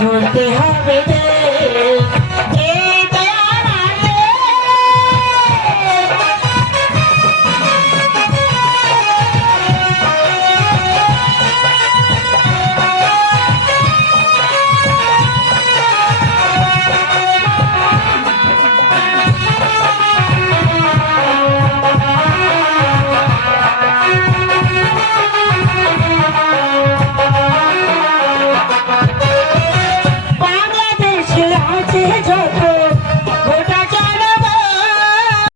Don't they have it in? আছে যত